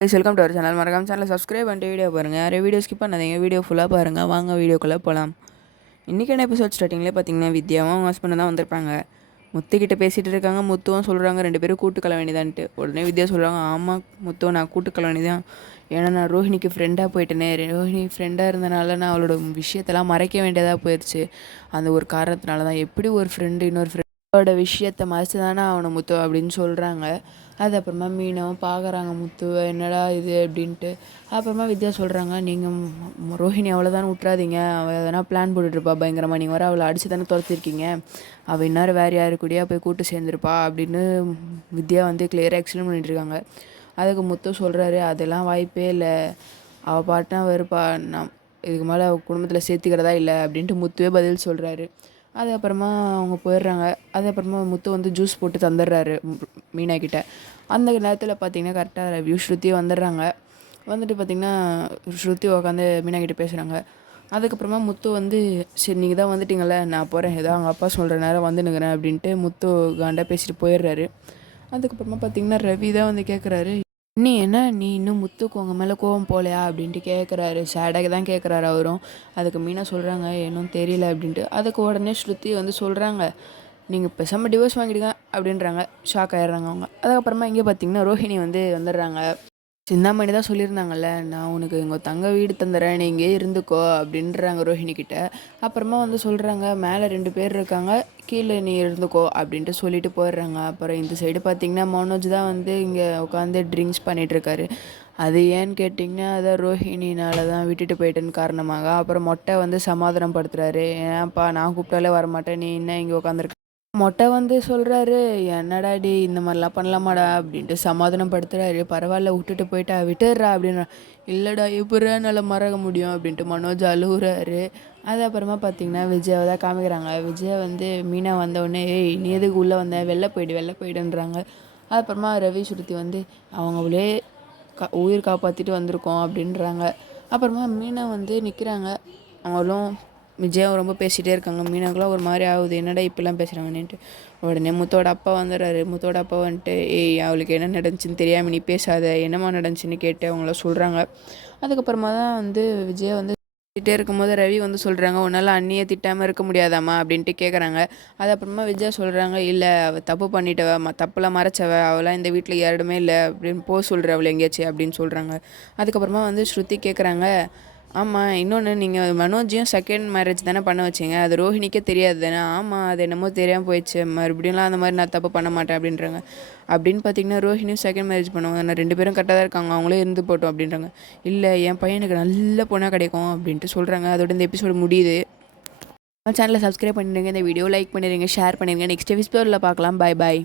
Welcome to our channel. மறக்காம சேனலை subscribe பண்ணிட்டு வீடியோ பாருங்கள். நிறைய வீடியோ ஸ்கிப் பண்ணாதீங்க, வீடியோ ஃபுல்லாக பாருங்கள். வாங்க வீடியோக்குள்ளே போகலாம். இன்றைக்கான எபிசோட் ஸ்டார்டிங்லேயே பார்த்தீங்கன்னா வித்யாவும் அவங்க ஹஸ்பண்டும் தான் வந்திருப்பாங்க. முத்துக்கிட்ட பேசிகிட்டு இருக்காங்க. முத்துவும் சொல்கிறாங்க 2 பேரும் கூட்டுக்கல வேண்டியதான்ட்டு. உடனே வித்யா சொல்கிறாங்க, ஆமாம் முத்து, நான் கூட்டுக்கல வேண்டியதான். ஏன்னா நான் ரோஹிணிக்கு ஃப்ரெண்டாக போயிட்டேனே. ரோஹிணி ஃப்ரெண்டாக இருந்தனால நான் அவளோட விஷயத்தெல்லாம் மறைக்க வேண்டியதாக போயிடுச்சு. அந்த ஒரு காரணத்தினால தான். எப்படி ஒரு ஃப்ரெண்டு இன்னொரு ஃப்ரெண்டோட விஷயத்தை மறைச்சு தானே அவனை முத்து அப்படின்னு சொல்கிறாங்க. அது அப்புறமா மீனவும் பார்க்குறாங்க முத்துவை, என்னடா இது அப்படின்ட்டு. அப்புறமா வித்யா சொல்கிறாங்க, நீங்கள் ரோஹிணி அவ்வளோதானே விட்றாதீங்க, அவள் எதனா பிளான் போட்டுட்ருப்பா பயங்கரமாக. நீங்கள் வர அவளை அடித்து தானே துரத்திருக்கீங்க, அவள் இன்னார் வேறு யாரு கூடயா போய் கூட்டு சேர்ந்துருப்பா அப்படின்னு வித்யா வந்து கிளியராக எக்ஸ்பிளைன் பண்ணிட்டுருக்காங்க. அதுக்கு முத்து சொல்கிறாரு, அதெல்லாம் வாய்ப்பே இல்லை, அவள் பாட்டினா வருப்பா, நான் இதுக்கு மேலே அவள் குடும்பத்தில் சேர்த்துக்கிறதா இல்லை அப்படின்ட்டு முத்துவே பதில் சொல்கிறாரு. அது அப்புறமா அவங்க போயிடுறாங்க. அது அப்புறமா முத்து வந்து ஜூஸ் போட்டு தந்துடுறாரு மீனா கிட்ட. அந்த நேரத்தில் பார்த்திங்கன்னா கரெக்டாக ரவி ஸ்ருதியும் வந்துடுறாங்க. வந்துட்டு பார்த்திங்கன்னா ஸ்ருதி உட்காந்து மீனா கிட்ட பேசுகிறாங்க. அதுக்கப்புறமா முத்து வந்து, சரி நீங்கள் தான் வந்துட்டிங்களே, நான் போகிறேன், ஏதோ அவங்க அப்பா சொல்கிற நேரம் வந்துனுக்கிறேன் அப்படின்ட்டு முத்து காண்டா பேசிட்டு போயிடுறாரு. அதுக்கப்புறமா பார்த்திங்கன்னா ரவி தான் வந்து கேட்குறாரு, நீ என்ன, நீ இன்னும் முத்துக்கு உங்கள் மேலே கோவம் போகலையா அப்படின்ட்டு கேட்குறாரு. சேடாக தான் கேட்குறாரு அவரும். அதுக்கு மீனா சொல்கிறாங்க, இன்னும் தெரியல அப்படின்ட்டு. அதுக்கு உடனே ஸ்ருதி வந்து சொல்கிறாங்க, நீங்கள் பேசாமல் டிவோர்ஸ் வாங்கிடுங்க அப்படின்றாங்க. ஷாக் ஆகிடுறாங்க அவங்க. அதுக்கப்புறமா இங்கே பார்த்தீங்கன்னா ரோஹிணி வந்து வந்துடுறாங்க. சிந்தாமணி தான் சொல்லியிருந்தாங்கல்ல, நான் உனக்கு எங்கள் தங்க வீடு தந்துடுறேன், நீ இங்கே இருந்துக்கோ அப்படின்றாங்க ரோஹிணிக்கிட்ட. அப்புறமா வந்து சொல்கிறாங்க, மேலே 2 பேர் இருக்காங்க, கீழே நீ இருந்துக்கோ அப்படின்ட்டு சொல்லிட்டு போயிடுறாங்க. அப்புறம் இந்த சைடு பார்த்திங்கன்னா மனோஜ் தான் வந்து இங்கே உட்காந்து ட்ரிங்க்ஸ் பண்ணிகிட்ருக்காரு. அது ஏன்னு கேட்டிங்கன்னா, அதை ரோஹிணினால தான் விட்டுட்டு போயிட்டேன்னு காரணமாக. அப்புறம் மொட்டை வந்து சமாதானம் படுத்துறாரு, ஏன்ப்பா நான் கூப்பிட்டாலே வரமாட்டேன், நீ என்ன இங்கே உட்காந்துருக்க. மொட்டை வந்து சொல்கிறாரு, என்னடா டி இந்த மாதிரிலாம் பண்ணலாமாடா அப்படின்ட்டு சமாதானம் படுத்துறாரு. பரவாயில்ல விட்டுட்டு போயிட்டா, விட்டுடுறா அப்படின்னா. இல்லைடா எப்படா என்னால் மறக்க முடியும் அப்படின்ட்டு மனோஜ் அழுகுறாரு. அது அப்புறமா பார்த்திங்கன்னா விஜயாவை தான் காமிக்கிறாங்க. விஜயா வந்து மீனா வந்தவுடனே, ஏய் நீ எதுக்கு உள்ளே வந்த, வெளில போயிடுன்றாங்க. அதுக்கப்புறமா ரவி ஸ்ருதி வந்து, அவங்களே உயிர் காப்பாற்றிட்டு வந்திருக்கோம் அப்படின்றாங்க. அப்புறமா மீனா வந்து நிற்கிறாங்க. அவங்களும் விஜயாவும் ரொம்ப பேசிகிட்டே இருக்காங்க. மீனாக்கெலாம் ஒரு மாதிரி ஆகுது, என்னடா இப்படிலாம் பேசுகிறாங்கன்னுட்டு. உடனே முத்தோட அப்பா வந்துடுறாரு. முத்தோட அப்பா வந்துட்டு, ஏய் அவளுக்கு என்ன நடந்துச்சுன்னு தெரியாமல் நீ பேசாத, என்னம்மா நடந்துச்சுன்னு கேட்டு அவங்கள சொல்கிறாங்க. அதுக்கப்புறமா தான் வந்து விஜயா வந்து திட்டே இருக்கும்போது ரவி வந்து சொல்கிறாங்க, உன்னால் அண்ணியை திட்டாமல் இருக்க முடியாதாம்மா அப்படின்ட்டு கேட்குறாங்க. அது அப்புறமா விஜயா சொல்கிறாங்க, இல்லை அவள் தப்பு பண்ணிட்டவ, தப்பெல்லாம் மறைச்சவ, அவளாம் இந்த வீட்டில் யாருமே இல்லை அப்படின்னு சொல்கிற அவளை எங்கேயாச்சு அப்படின்னு சொல்கிறாங்க. அதுக்கப்புறமா வந்து ஸ்ருதி கேட்குறாங்க, ஆமாம் இன்னொன்று, நீங்கள் மனோஜையும் செகண்ட் மேரேஜ் தானே பண்ண வச்சிங்க, அது ரோஹிணிக்கே தெரியாது தானே. ஆமாம் அது என்னமோ தெரியாமல் போயிடுச்சு, மறுபடியும்லாம் அந்த மாதிரி நான் தப்பு பண்ண மாட்டேன் அப்படின்றாங்க. அப்படின்னு பார்த்தீங்கன்னா ரோஹிணியும் செகண்ட் மேரேஜ் பண்ணுவாங்க, நான் 2 பேரும் கரெக்டாக தான் இருக்காங்க, அவங்களே இருந்து போட்டோம் அப்படின்றாங்க. இல்லை என் பையனுக்கு நல்ல பொண்ணாக கிடைக்கும் அப்படின்ட்டு சொல்கிறாங்க. அதோட இந்த எபிசோடு முடியுது. சேனலை சப்ஸ்கிரைப் பண்ணிடுங்க, இந்த வீடியோ லைக் பண்ணிடுங்க, ஷேர் பண்ணிடுங்க. நெக்ஸ்ட் எபிசோடில் பார்க்கலாம். பாய் பாய்.